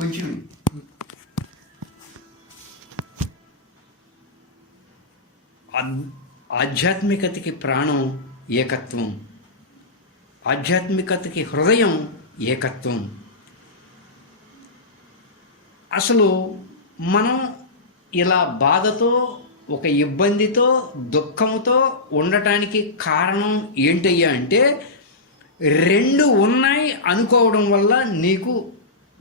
కొంచెం ఆధ్యాత్మికతకి ప్రాణం ఏకత్వం. ఆధ్యాత్మికతకి హృదయం ఏకత్వం. అసలు మనం ఇలా బాధతో ఒక ఇబ్బందితో దుఃఖంతో ఉండటానికి కారణం ఏంటయ్యా అంటే రెండు ఉన్నాయి అనుకోవడం వల్ల నీకు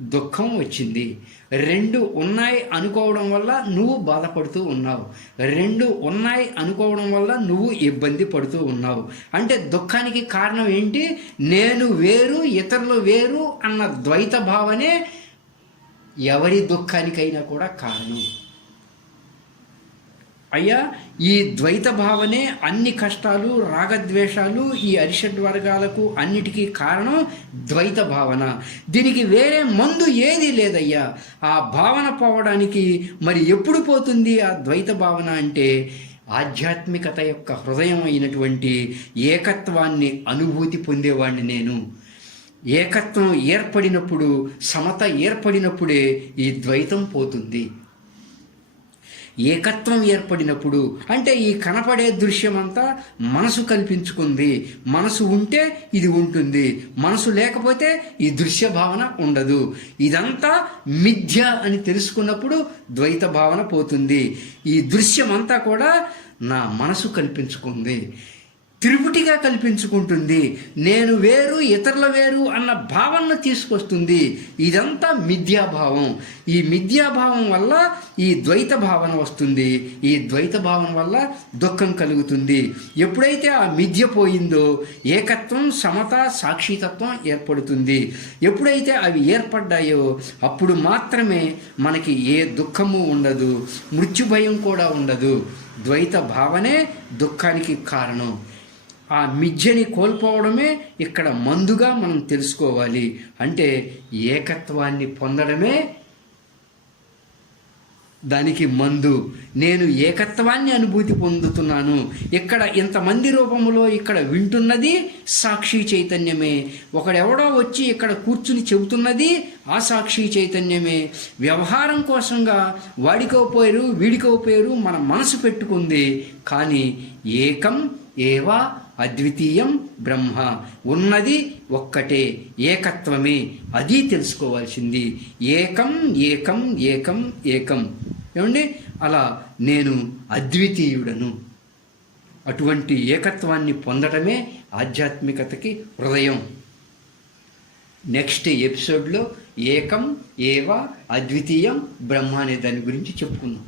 దుఃఖం వచ్చింది. రెండు ఉన్నాయి అనుకోవడం వల్ల నువ్వు బాధపడుతూ ఉన్నావు. రెండు ఉన్నాయి అనుకోవడం వల్ల నువ్వు ఇబ్బంది పడుతూ ఉన్నావు. అంటే దుఃఖానికి కారణం ఏంటి? నేను వేరు ఇతరులు వేరు అన్న ద్వైత భావనే ఎవరి దుఃఖానికైనా కూడా కారణం. అయ్యా ఈ ద్వైత భావనే అన్ని కష్టాలు రాగద్వేషాలు ఈ అరిషడ్ వర్గాలకు అన్నిటికీ కారణం ద్వైత భావన. దీనికి వేరే మందు ఏది లేదయ్యా. ఆ భావన పోవడానికి మరి ఎప్పుడు పోతుంది ఆ ద్వైత భావన అంటే ఆధ్యాత్మికత యొక్క హృదయం అయినటువంటి ఏకత్వాన్ని అనుభూతి పొందేవాడిని నేను. ఏకత్వం ఏర్పడినప్పుడు సమత ఏర్పడినప్పుడే ఈ ద్వైతం పోతుంది. ఏకత్వం ఏర్పడినప్పుడు అంటే ఈ కనపడే దృశ్యమంతా మనసు కల్పించుకుంది. మనసు ఉంటే ఇది ఉంటుంది. మనసు లేకపోతే ఈ దృశ్య భావన ఉండదు. ఇదంతా మిథ్య అని తెలుసుకున్నప్పుడు ద్వైత భావన పోతుంది. ఈ దృశ్యమంతా కూడా నా మనసు కల్పించుకుంది. త్రిపుటిగా కల్పించుకుంటుంది. నేను వేరు ఇతరుల వేరు అన్న భావనను తీసుకొస్తుంది. ఇదంతా మిథ్యాభావం. ఈ మిథ్యాభావం వల్ల ఈ ద్వైత భావన వస్తుంది. ఈ ద్వైత భావన వల్ల దుఃఖం కలుగుతుంది. ఎప్పుడైతే ఆ మిథ్య పోయిందో ఏకత్వం సమత సాక్షితత్వం ఏర్పడుతుంది. ఎప్పుడైతే అవి ఏర్పడ్డాయో అప్పుడు మాత్రమే మనకి ఏ దుఃఖము ఉండదు. మృత్యు భయం కూడా ఉండదు. ద్వైత భావనే దుఃఖానికి కారణం. ఆ మిథ్యని కోల్పోవడమే ఇక్కడ మందుగా మనం తెలుసుకోవాలి. అంటే ఏకత్వాన్ని పొందడమే దానికి మందు. నేను ఏకత్వాన్ని అనుభూతి పొందుతున్నాను. ఇక్కడ ఇంతమంది రూపంలో ఇక్కడ వింటున్నది సాక్షి చైతన్యమే. ఒకడెవడో వచ్చి ఇక్కడ కూర్చుని చెబుతున్నది ఆ సాక్షి చైతన్యమే. వ్యవహారం కోసంగా వాడికో పేరు వీడికో పేరు మన మనసు పెట్టుకుంది. కానీ ఏకం ఏవా అద్వితీయం బ్రహ్మ. ఉన్నది ఒక్కటే ఏకత్వమే. అది తెలుసుకోవాల్సింది. ఏకం ఏకం ఏకం ఏకం. ఏమండి? అలా నేను అద్వితీయుడను. అటువంటి ఏకత్వాన్ని పొందడమే ఆధ్యాత్మికతకి హృదయం. నెక్స్ట్ ఎపిసోడ్లో ఏకం ఏవ అద్వితీయం బ్రహ్మ అనే దాని గురించి చెప్పుకుందాం.